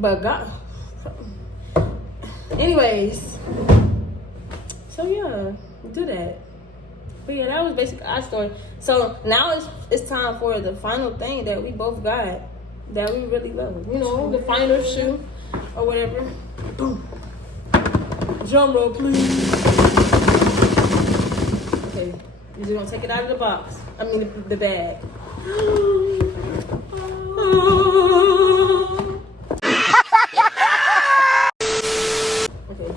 But God. Anyways. So yeah, do that. But yeah, that was basically our story. So now it's time for the final thing that we both got that we really love. You know, the final shoe or whatever. Boom. Drum roll, please. Okay, you're just gonna take it out of the box. I mean the bag. Okay.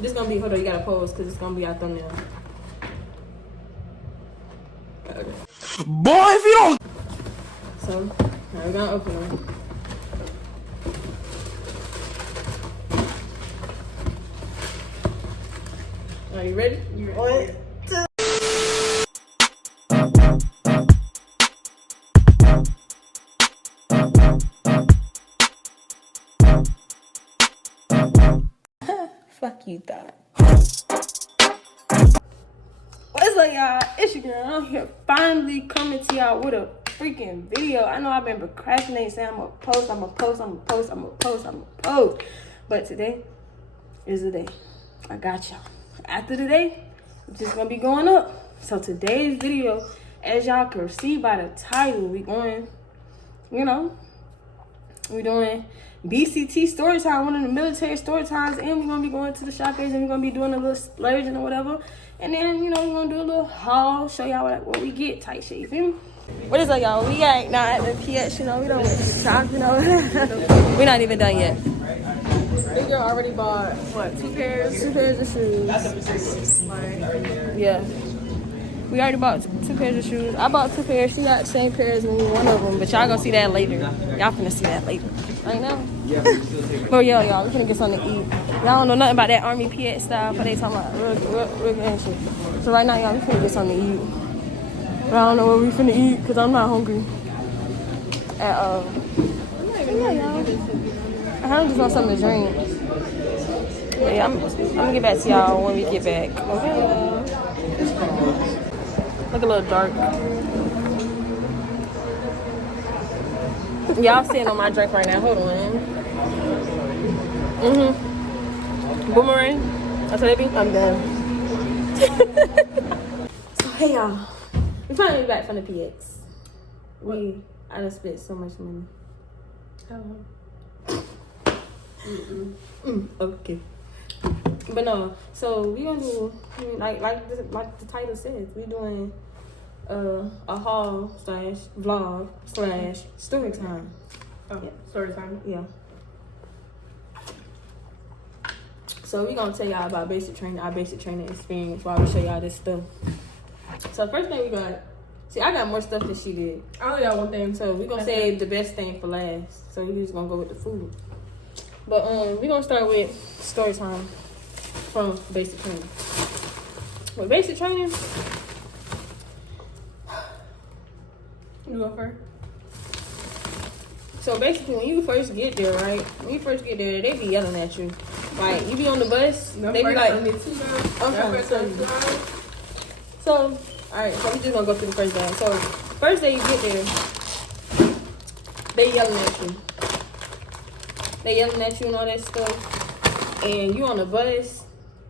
This gonna be, hold on, you gotta pose because it's gonna be our thumbnail. Okay. Boy, if you don't. So, now we're gonna open them. Are you ready? You ready? Fuck you, thought. What's up, y'all? It's your girl. I'm here finally coming to y'all with a freaking video. I know I've been procrastinating, saying I'm gonna post. But today is the day. I got y'all. After the day, it's just gonna be going up. So today's video, as y'all can see by the title, we going, you know, we're doing BCT story time, one of the military story times, and we're gonna be going to the shoppers and we're gonna be doing a little splurging or whatever. And then, you know, we're gonna do a little haul, show y'all what we get type shit, you feel me? What is up, y'all? We ain't not at the PX, you know, we don't shop, you know. We're not even done yet. This girl already bought, what, two pairs of shoes. Yeah. We already bought two pairs of shoes. I bought two pairs. She got the same pair as me, one of them. But y'all gonna see that later. Y'all finna see that later. Right now. But yeah, y'all, we finna get something to eat. Y'all don't know nothing about that Army PX style, but they talking about real and shit. So right now, y'all, we finna get something to eat. But I don't know what we finna eat, because I'm not hungry at all. Yeah, y'all. I just want something to drink. But yeah, I'm gonna get back to y'all when we get back. Okay. Look a little dark. Y'all sitting on my drink right now. Hold on. Boomerang. That's what it be? I'm done. So hey y'all. We finally back from the PX. I done spent so much money. Okay. But no, so we gonna do, like the title says, we doing a haul / vlog / story time. Oh, yeah. Story time? Yeah. So we gonna tell y'all about basic training, our basic training experience while we show y'all this stuff. So the first thing we got, see, I got more stuff than she did. I only got one thing. So we gonna save the best thing for last. So we just gonna go with the food. But we gonna start with story time from basic training. With basic training, you go first. So basically, when you first get there, right? When you first get there, they be yelling at you. Like, you be on the bus, No, they be like, okay. So, alright, so we just gonna go through the first day. So, first day you get there, they yelling at you. They yelling at you and all that stuff. And you on the bus,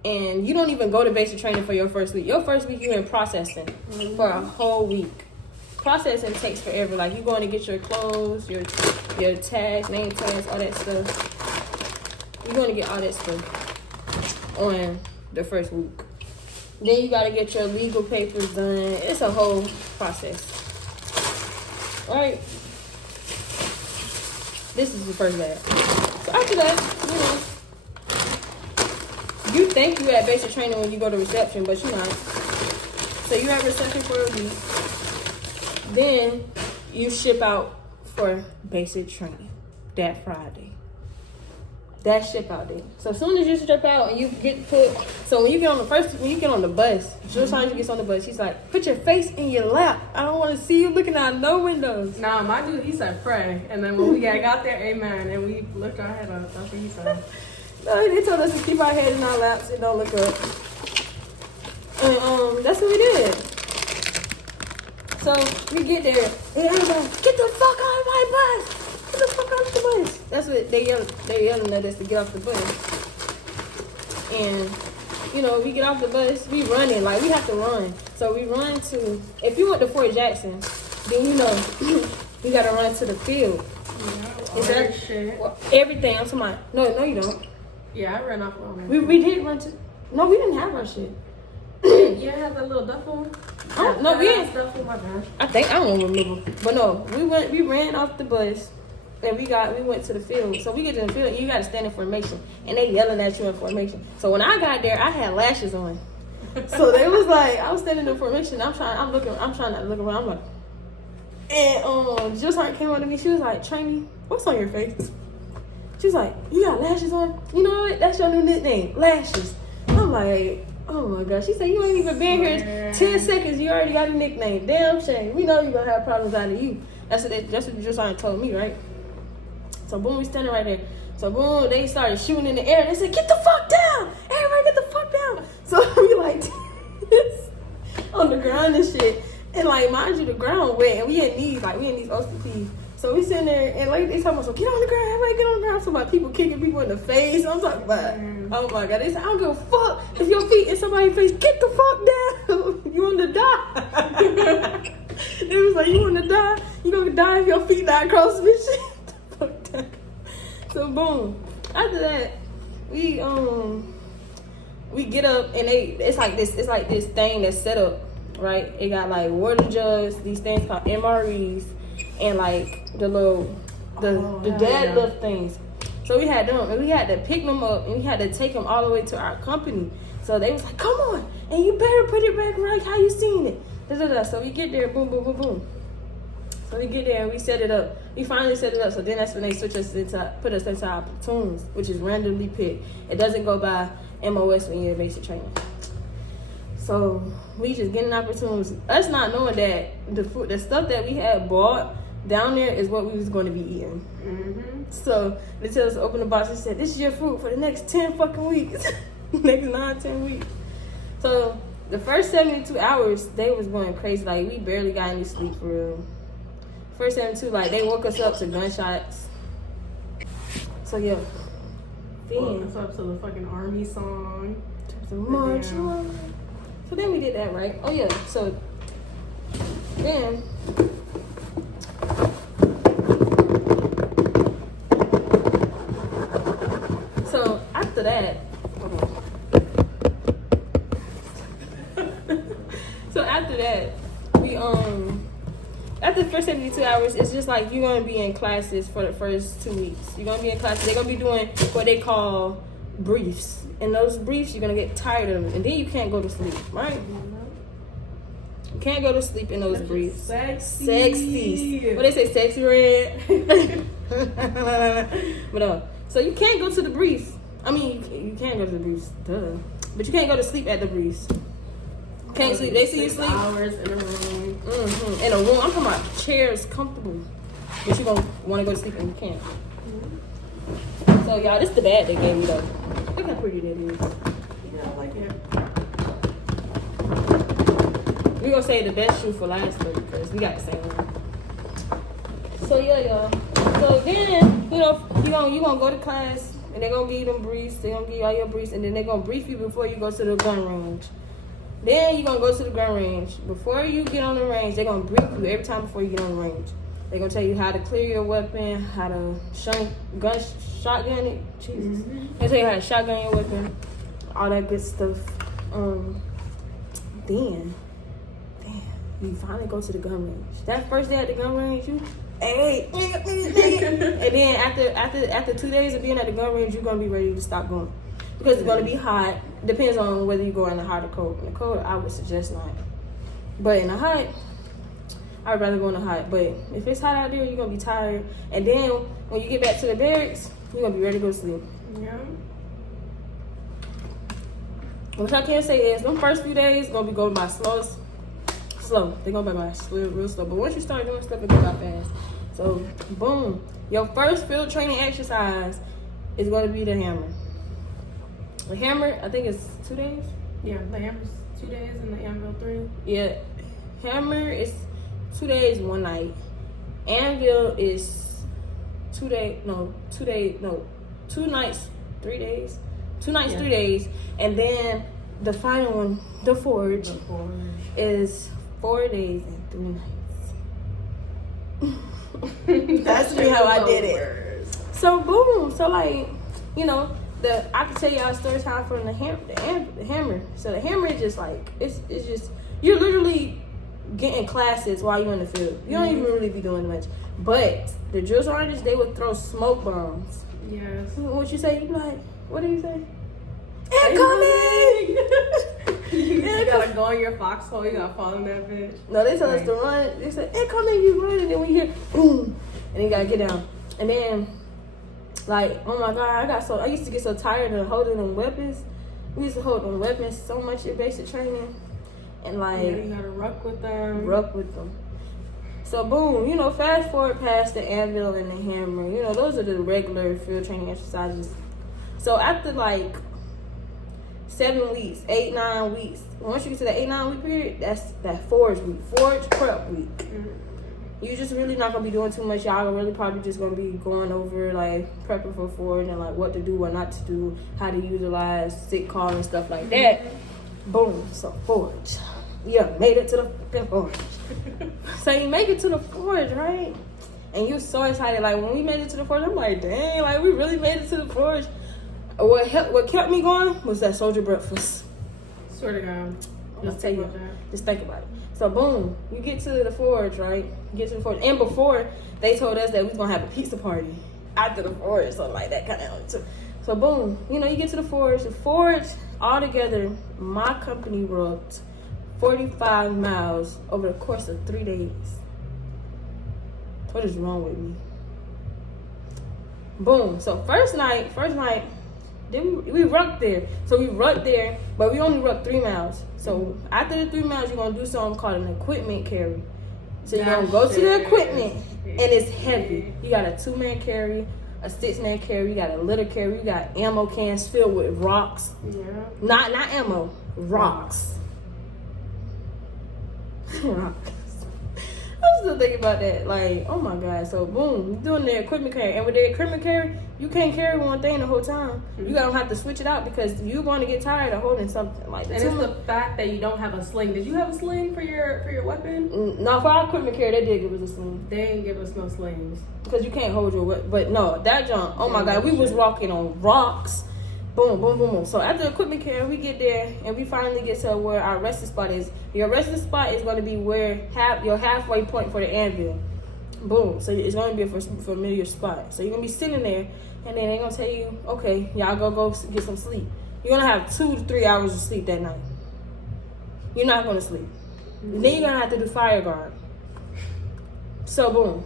and you don't even go to basic training for your first week. Your first week, you're in processing for a whole week. Processing takes forever. Like, you going to get your clothes, your tags, name tags, all that stuff. You're going to get all that stuff on the first week. Then you got to get your legal papers done. It's a whole process. All right? This is the first day. So after that, you think you at basic training when you go to reception, but you're not. So you have reception for a week. Then you ship out for basic training that Friday. That ship out day. So as soon as you ship out and you get put, so when you get on the bus, as soon as you get on the bus, he's like, put your face in your lap. I don't want to see you looking out no windows. Nah, my dude, he said pray. And then when we got there, amen, and we looked our head up. That's what he said. No, they told us to keep our head in our laps and don't look up. And that's what we did. So we get there, and everybody, get the fuck out of my bus! Get the fuck out of the bus! That's what they yelling at us to get off the bus. And you know, we get off the bus, we running, like we have to run. So we run to, if you went to Fort Jackson, then you know, you gotta run to the field. Yeah, Is that shit? well, everything? I'm talking about, no, you don't. Yeah, I ran off on We did run to, no, we didn't have our shit. You have that little duffel? Oh, no, we didn't. Duffel, my bad. I don't remember. But no, we ran off the bus and we went to the field. So we get to the field and you gotta stand in formation. And they yelling at you in formation. So when I got there, I had lashes on. So they was like, I was standing in formation, I'm trying not to look around, I'm like, and Jill Sargent came up to me, she was like, Trainee, what's on your face? She was like, you got lashes on? You know what? That's your new nickname, Lashes. I'm like, oh my gosh. She said, you ain't even been here 10 seconds. You already got a nickname. Damn shame. We know you're going to have problems out of you. That's what Jill Sargent told me, right? So boom, we standing right there. So boom, they started shooting in the air. They said, get the fuck down. Everybody get the fuck down. So we like this on the ground and shit. And like, mind you, the ground wet. And we had these OCPs. So we sitting there and like they talking about, so get on the ground, everybody get on the ground. So my people kicking people in the face. I'm talking about, oh my God. They said, I don't give a fuck if your feet in somebody's face. Get the fuck down. You want to die. They was like, you want to die? You gonna die if your feet not across the shit. Fuck that. So boom. After that, we get up and it's like this thing that's set up, right? It got like water jugs, these things called MREs, and like the deadlift things. So we had them, and we had to pick them up, and we had to take them all the way to our company. So they was like, come on, and you better put it back right how you seen it. So we get there, boom, boom, boom, boom. So we get there and we set it up. We finally set it up. So then that's when they put us into our platoons, which is randomly picked. It doesn't go by MOS when you're in basic training. So we just getting our platoons. Us not knowing that the stuff that we had bought down there is what we was going to be eating. Mm-hmm. So they tell us to open the box and said, this is your food for the next 10 fucking weeks. Next 9-10 weeks. So the first 72 hours, they was going crazy. Like, we barely got any sleep for real. First 72, like, they woke us up to gunshots. So, yeah. Woke us up to the fucking army song. March on. So then we did that, right? Oh, yeah. So, then... So, after that... So, after that, we, after the first 72 hours, it's just like you're going to be in classes for the first 2 weeks. You're going to be in classes. They're going to be doing what they call briefs. And those briefs, you're going to get tired of them. And then you can't go to sleep, right? You can't go to sleep in those briefs. Sexy. What they say, sexy red? But so you can't go to the briefs. I mean, you can't go to the briefs, duh. But you can't go to sleep at the briefs. Can't sleep. They see you sleep. Hours in a room. Mm-hmm. In a room. I'm talking about chairs, comfortable. But you gonna want to go to sleep and you can't. Mm-hmm. So y'all, this is the bad they gave me though. Look how pretty that is. Yeah, I like it. We gonna say the best shoe for last though because we got the same one. So yeah, y'all. So then you gonna go to class and they gonna give you them briefs. They gonna give you all your briefs and then they gonna brief you before you go to the gun range. Then you're going to go to the gun range. Before you get on the range, they're going to brief you every time before you get on the range. They're going to tell you how to clear your weapon, how to shotgun it. Jesus. Mm-hmm. They'll tell you how to shotgun your weapon, all that good stuff. Then you finally go to the gun range. That first day at the gun range, and then after 2 days of being at the gun range, you're going to be ready to stop going. Because it's going to be hot. Depends on whether you go in the hot or cold. In the cold, I would suggest not. But in the hot, I'd rather go in the hot. But if it's hot out there, you're going to be tired. And then when you get back to the barracks, you're going to be ready to go to sleep. Yeah. What I can say is, them first few days going to be going by slow. They're going to be by real slow. But once you start doing stuff, it goes by fast. So, boom. Your first field training exercise is going to be the hammer. The hammer, I think it's 2 days. Yeah, the hammer's 2 days and the anvil 3. Yeah, hammer is 2 days, 1 night. Anvil is 2 nights, 3 days. 2 nights, 3 days. And then the final one, the Forge, is 4 days and 3 nights. That's me how I did it. So boom. So like, you know, I can tell y'all a story time from the hammer. So the hammer is just like it's just you're literally getting classes while you're in the field. You don't even really be doing much. But the drill sergeants, they would throw smoke bombs. Yes. What you say? You like, what do you say? Incoming! You gotta go in your foxhole. You gotta fall in that bitch. No, they tell us to run. They said, incoming, you run. And then we hear, boom. And you gotta get down. And then, like, oh my God, I used to get so tired of holding them weapons. We used to hold them weapons so much in basic training. And like, you gotta ruck with them. So boom, you know, fast forward past the anvil and the hammer. You know, those are the regular field training exercises. So after like 7 weeks, 8-9 weeks, once you get to the 8-9 week period, that's that forge week, forge prep week. You just really not gonna be doing too much. Y'all are really probably just gonna be going over like prepping for forge and like what to do, what not to do, how to utilize sick call and stuff like that. Boom, so forge. Yeah, made it to the fucking forge. So you make it to the forge, right? And you're so excited. Like when we made it to the forge, I'm like, dang, like we really made it to the forge. What kept me going was that soldier breakfast. Swear to God. Just tell you, just think about it. So boom, you get to the forge, right? You get to the forge, and before they told us that we was gonna have a pizza party after the forge, so like that kind of too. So boom, you know, you get to the forge. The forge altogether, my company rucked 45 miles over the course of 3 days. What is wrong with me? Boom. So first night, then we rucked there. So we rucked there, but we only rucked 3 miles. So after the 3 miles, you're gonna do something called an equipment carry. So you're gonna go to the equipment, and it's heavy. You got a 2-man carry, a 6-man carry, you got a litter carry, you got ammo cans filled with rocks. Yeah. Not ammo, rocks. Rocks. I'm still thinking about that. Like, oh my God. So boom, you're doing the equipment carry. And with the equipment carry, you can't carry one thing the whole time. You gonna have to switch it out because you're going to get tired of holding something like that. And it's the fact that you don't have a sling. Did you have a sling for your weapon? No, for our equipment carry, they did give us a sling. They didn't give us no slings. Because you can't hold your weapon. But no, that jump, oh my God, we was walking on rocks. Boom, boom, boom, boom. So after the equipment carry, we get there and we finally get to where our resting spot is. Your resting spot is going to be where your halfway point for the anvil. Boom. So it's going to be a familiar spot. So you're going to be sitting there and then they're going to tell you, okay, y'all go get some sleep. You're going to have 2 to 3 hours of sleep that night. You're not going to sleep. Then you're going to have to do fire guard. So boom.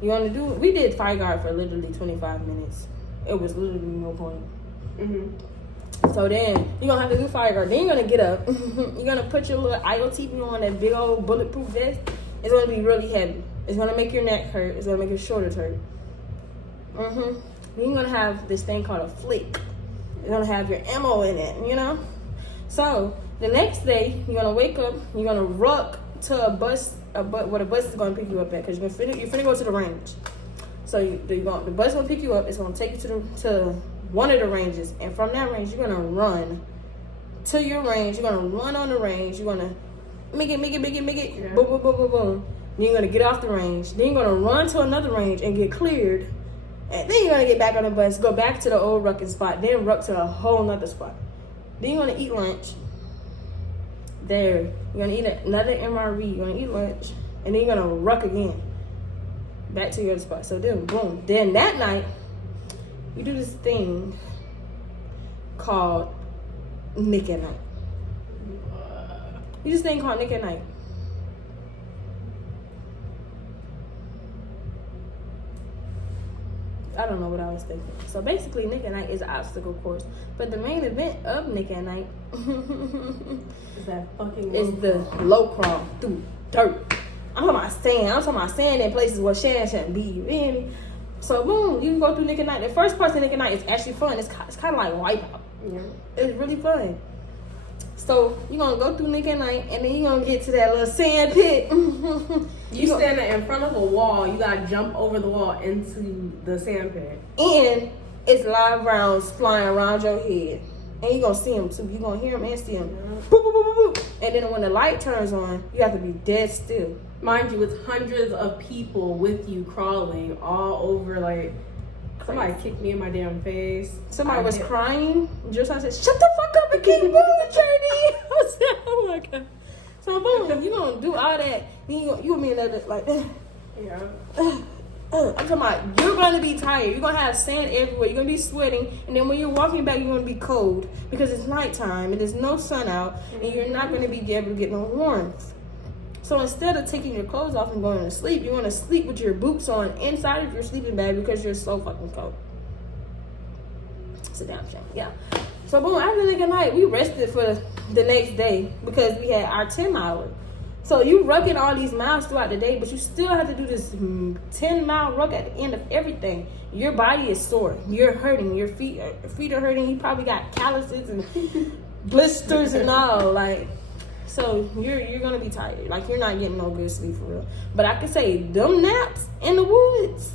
We did fire guard for literally 25 minutes. It was literally no point. So then you're gonna have to do fire guard. Then you're gonna get up. You're gonna put your little IOTP on, that big old bulletproof vest. It's gonna be really heavy. It's gonna make your neck hurt. It's gonna make your shoulders hurt. Then you're gonna have this thing called a flick. You're gonna have your ammo in it, you know. So the next day you're gonna wake up. You're gonna ruck to a bus where the bus is gonna pick you up at, because you're finna go to the range. So the bus gonna pick you up. It's gonna take you to one of the ranges, and from that range you're gonna run to your range. You're gonna run on the range. You're gonna make it, yeah. boom, boom, boom, boom, boom. Then you're gonna get off the range. Then you're gonna run to another range and get cleared, and then you're gonna get back on the bus, go back to the old rucking spot, then ruck to a whole nother spot. Then you're gonna eat lunch there. You're gonna eat another MRE. You're gonna eat lunch, and then you're gonna ruck again back to your other spot. So then boom. Then that night you do this thing called Nick at Night. You do this thing called Nick at Night. I don't know what I was thinking. So basically, Nick at Night is an obstacle course. But the main event of Nick at Night is that fucking the low crawl through dirt. I'm talking about sand in places where sand shouldn't be. You hear me? So boom, you can go through Nick at Night. The first part of Nick at Night is actually fun. It's kind of like Wipeout. Yeah. It's really fun. So you gonna go through Nick at night, and then you gonna get to that little sand pit. You standing in front of a wall. You gotta jump over the wall into the sand pit. And it's live rounds flying around your head. And you gonna see them too. You gonna hear them and see them. Boop, boop, boop, boop, boop. And then when the light turns on, you have to be dead still. Mind you, it's hundreds of people with you crawling all over. Like, somebody kicked me in my damn face. Somebody was crying. Just I said, "Shut the fuck up and keep moving, Trinity." I said, "Oh my god." So boom, you gonna do all that. Then you gonna be in there like that. Yeah. I'm talking about you're gonna be tired. You're gonna have sand everywhere. You're gonna be sweating, and then when you're walking back, you're gonna be cold because it's nighttime and there's no sun out, and you're not gonna be able to get no warmth. So instead of taking your clothes off and going to sleep, you want to sleep with your boots on inside of your sleeping bag because you're so fucking cold. It's a damn shame. Yeah. So boom, after the good night, we rested for the next day because we had our 10-mile. So you rucking all these miles throughout the day, but you still have to do this 10-mile ruck at the end of everything. Your body is sore. You're hurting. Your feet are hurting. You probably got calluses and blisters and all. Like, so you're gonna be tired. Like, you're not getting no good sleep for real. But I can say them naps in the woods.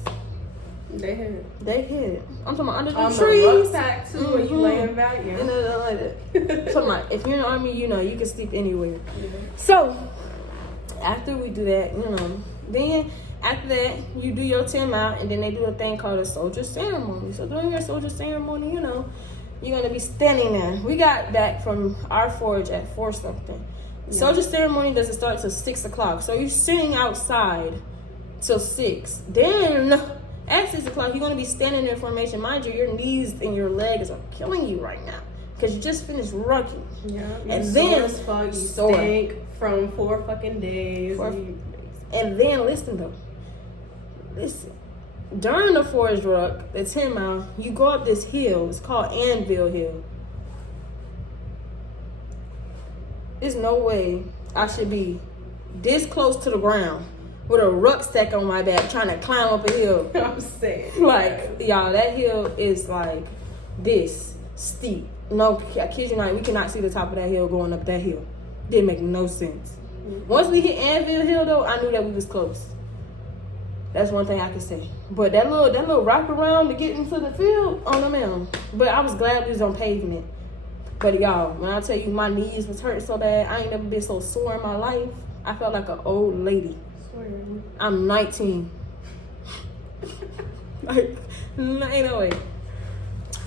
They hit. I'm talking about under the On trees. the rucksack too, when you laying back. Yeah. And like that. So like, if you're in the army, you know you can sleep anywhere. Yeah. So after we do that, then after that you do your 10-mile, and then they do a thing called a soldier ceremony. So during your soldier ceremony, you're gonna be standing there. We got back from our forge at 4 something. Yeah. Soldier ceremony doesn't start till 6 o'clock. So you're sitting outside till 6. Then at 6 o'clock, you're gonna be standing in formation. Mind you, your knees and your legs are killing you right now because you just finished rucking. Yeah. And then you stink from 4 fucking days. And then listen. During the forest ruck, the 10-mile, you go up this hill. It's called Anvil Hill. There's no way I should be this close to the ground with a rucksack on my back trying to climb up a hill. I'm saying. Like, y'all, that hill is like this steep. No, I kid you not, we cannot see the top of that hill going up that hill. Didn't make no sense. Mm-hmm. Once we hit Anvil Hill, though, I knew that we was close. That's one thing I can say. But that little rock around to get into the field, oh no ma'am. But I was glad we was on pavement. But y'all, when I tell you my knees was hurting so bad, I ain't never been so sore in my life. I felt like an old lady. I'm 19. Like, ain't no way.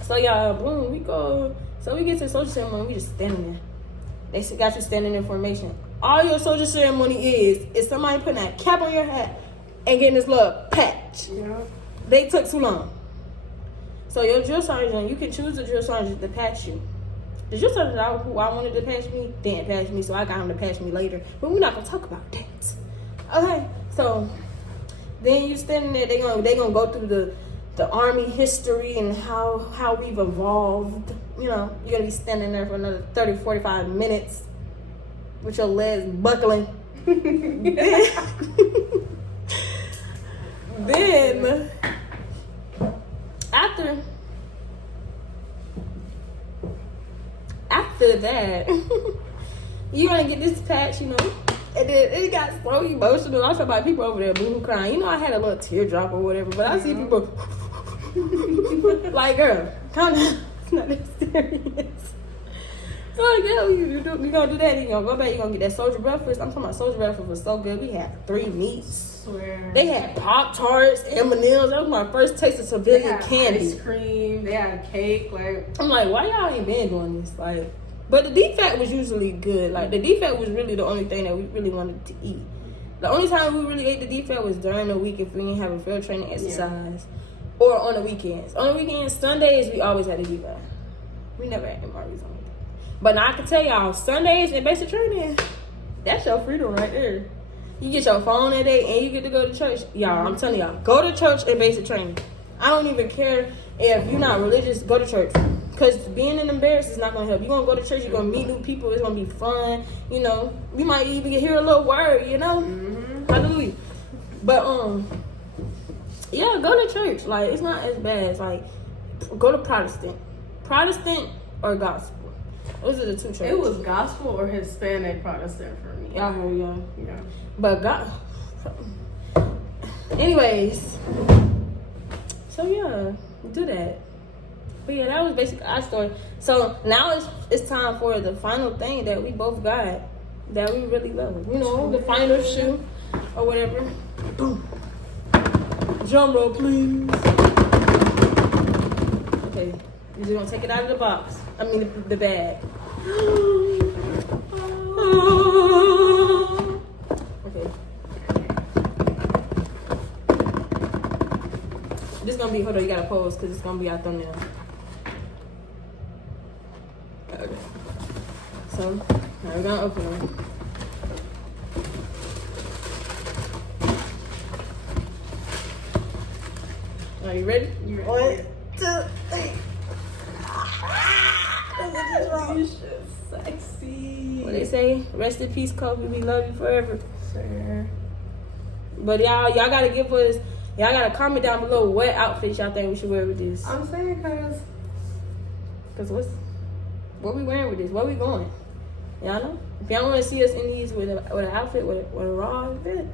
So y'all, boom, we go. So we get to the soldier ceremony, we just standing there. They got you standing in formation. All your soldier ceremony is somebody putting that cap on your hat and getting this little patch. Yeah. They took too long. So your drill sergeant, you can choose the drill sergeant to patch you. The drill sergeant who I wanted to patch me didn't patch me, so I got him to patch me later. But we're not gonna talk about that. Okay, so then you standing there. They gonna go through the army history and how we've evolved. You're gonna be standing there for another 30, 45 minutes with your legs buckling. Then after that, you're gonna get this patch, and then it got so emotional. I saw my people over there boo crying. I had a little teardrop or whatever, but I see people like, girl, calm down. It's not that serious. So like, yeah, you gonna do that, you gonna go back, you gonna get that soldier breakfast. I'm talking about soldier breakfast was so good. We had 3 meats. Swear. They had Pop-Tarts, M&Ms. That was my first taste of civilian candy. Ice cream. They had cake. Like, I'm like, why y'all ain't been doing this? Like, but the DFAT was usually good. Like, the DFAT was really the only thing that we really wanted to eat. The only time we really ate the DFAT was during the week if we didn't have a field training exercise, or on the weekends. On the weekends, Sundays, we always had a DFAT. We never had MREs on it. But now I can tell y'all, Sundays and basic training, that's your freedom right there. You get your phone that day and you get to go to church. Y'all, I'm telling y'all, go to church and basic training. I don't even care if you're not religious, go to church. Because being in embarrassed is not going to help. You're going to go to church, you're going to meet new people, it's going to be fun. You might even hear a little word, Mm-hmm. Hallelujah. But, yeah, go to church. Like, it's not as bad as, like, go to Protestant or gospel. Those are the two churches. It was gospel or Hispanic Protestant for me. Y'all heard, y'all. Yeah. But God. Anyways. So yeah, do that. But yeah, that was basically our story. So now it's time for the final thing that we both got that we really love. You know, the final shoe or whatever. Boom. Drum roll, please. Okay, you're just gonna take it out of the box. I mean the bag. Okay. This gonna be, hold on, you gotta pose because it's gonna be our thumbnail. Okay. So, now we're gonna open it. Are you ready? You ready? 1, 2, 3. You shit sexy. What they say? Rest in peace, Kobe. We love you forever. Sure. But y'all gotta give us, y'all gotta comment down below what outfits y'all think we should wear with this. I'm saying Cause what we wearing with this? Where we going? Y'all know? If y'all want to see us in these with an outfit, with a raw outfit,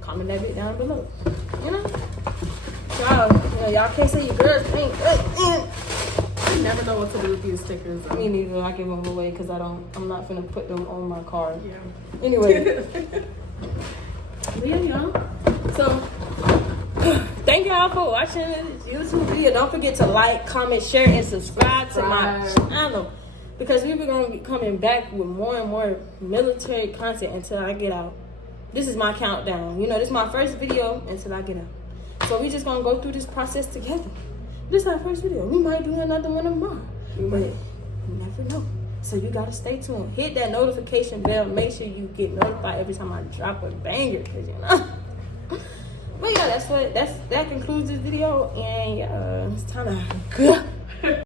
comment that bit down below. You know? Y'all can't say your girls ain't good. you never know what to do with these stickers. Though. Me neither. I give them away because I'm not finna put them on my card. Yeah. Anyway. But yeah, y'all. So, thank y'all for watching this YouTube video. Don't forget to like, comment, share, and subscribe to my channel. Because we're going to be coming back with more and more military content until I get out. This is my countdown. You know, this is my first video until I get out. So we just going to go through this process together. This is our first video. We might do another one tomorrow. But you never know. So you got to stay tuned. Hit that notification bell. Make sure you get notified every time I drop a banger. Because, you know. But yeah, that concludes this video. And it's time to go.